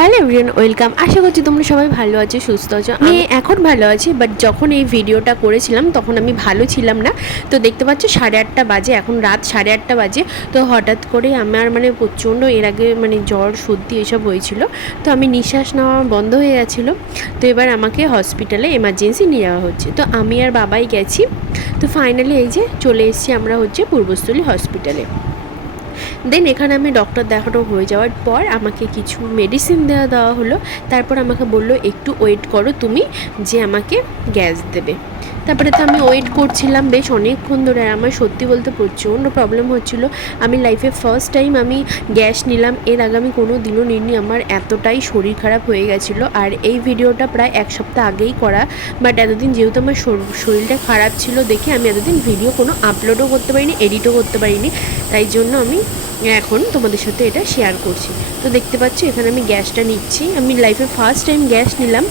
Hello everyone welcome. আশা করছি তোমরা সবাই ভালো আছো সুস্থ আছো। আমি এখন ভালো আছি বাট যখন এই ভিডিওটা করেছিলাম তখন আমি ভালো ছিলাম না। তো দেখতে পাচ্ছ সাড়ে আটটা বাজে এখন রাত সাড়ে আটটা বাজে। তো হঠাৎ করে আমার মানে প্রচণ্ড এর আগে মানে জ্বর সর্দি এসব হয়েছিল। তো আমি নিঃশ্বাস নেওয়া বন্ধ হয়ে গেছিল। তো এবার আমাকে হসপিটালে এমার্জেন্সি নিয়ে যাওয়া হচ্ছে। তো আমি আর বাবাই গেছি। তো ফাইনালি এই যে চলে এসেছি আমরা হচ্ছে পূর্বস্থলী হসপিটালে দেন এখানে আমি ডক্টর দেখানো হয়ে যাওয়ার পর আমাকে কিছু মেডিসিন দেওয়া দেওয়া হলো। তারপর আমাকে বলল, একটু ওয়েট করো তুমি, যে আমাকে গ্যাস দেবে। তারপরে তো আমি ওয়েট করছিলাম বেশ অনেকক্ষণ ধরে। আর আমার সত্যি বলতে প্রচণ্ড প্রবলেম হচ্ছিল। আমি লাইফে ফার্স্ট টাইম আমি গ্যাস নিলাম। এর আগে আমি কোনো দিনও নিইনি। আমার এতটাই শরীর খারাপ হয়ে গেছিল। আর এই ভিডিওটা প্রায় এক সপ্তাহ আগেই করা। বাট এতদিন যেহেতু আমার শর- শরীরটা খারাপ ছিল দেখে আমি এতদিন ভিডিও কোনো আপলোডও করতে পারিনি এডিটও করতে পারিনি। তাই জন্য আমি এখন তোমাদের সাথে এটা শেয়ার করছি। তো দেখতে পাচ্ছ, এখানে আমি গ্যাসটা নিচ্ছি। আমি লাইফে ফার্স্ট টাইম গ্যাস নিলাম।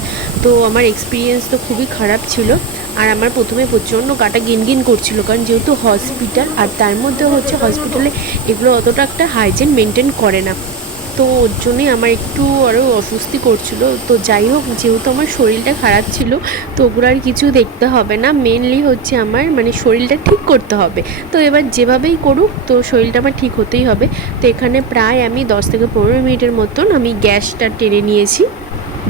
তো আমার এক্সপিরিয়েন্স তো খুবই খারাপ ছিল। আর আমার প্রথমে প্রচণ্ড গাটা গিনগিন করছিল, কারণ যেহেতু হসপিটাল, আর তার মধ্যে হচ্ছে হসপিটালে এগুলো অতটা একটা হাইজিন মেনটেন করে না। তো ওর জন্যই আমার একটু আরও অস্বস্তি করছিল। তো যাই হোক, যেহেতু আমার শরীরটা খারাপ ছিল, তো ওগুলো আর কিছু দেখতে হবে না। মেনলি হচ্ছে আমার মানে শরীরটা ঠিক করতে হবে। তো এবার যেভাবেই করুক, তো শরীরটা আমার ঠিক হতেই হবে। তো এখানে প্রায় আমি দশ থেকে পনেরো মিনিটের মতন আমি গ্যাসটা টেনে নিয়েছি।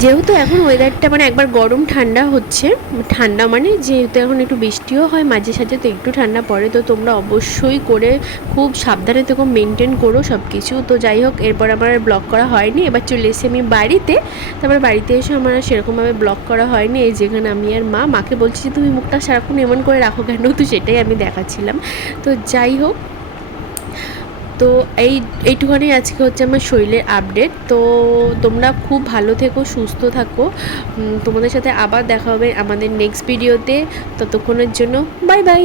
যেহেতু এখন ওয়েদারটা মানে একবার গরম, ঠান্ডা হচ্ছে। ঠান্ডা মানে যেহেতু এখন একটু বৃষ্টিও হয়, মাঝে সাঝে তো একটু ঠান্ডা পড়ে। তো তোমরা অবশ্যই করে খুব সাবধানে থেকো মেনটেন করো সব কিছু তো যাই হোক, এরপর আমার ব্লগ করা হয়নি। এবার চলে এসে আমি বাড়িতে। তারপর বাড়িতে এসে আমার আর সেরকমভাবে ব্লগ করা হয়নি। এই যেখানে আমি আর মা, মাকে বলছি যে, তুমি মুখটা সারাক্ষণ এমন করে রাখো কেন? তো সেটাই আমি দেখাচ্ছিলাম। তো যাই হোক তো এই, এইটুখানি আজকে হচ্ছে আমার শরীরের আপডেট তো তোমরা খুব ভালো থেকো, সুস্থ থাকো। তোমাদের সাথে আবার দেখা হবে আমাদের নেক্সট ভিডিওতে ততক্ষণের জন্য বাই বাই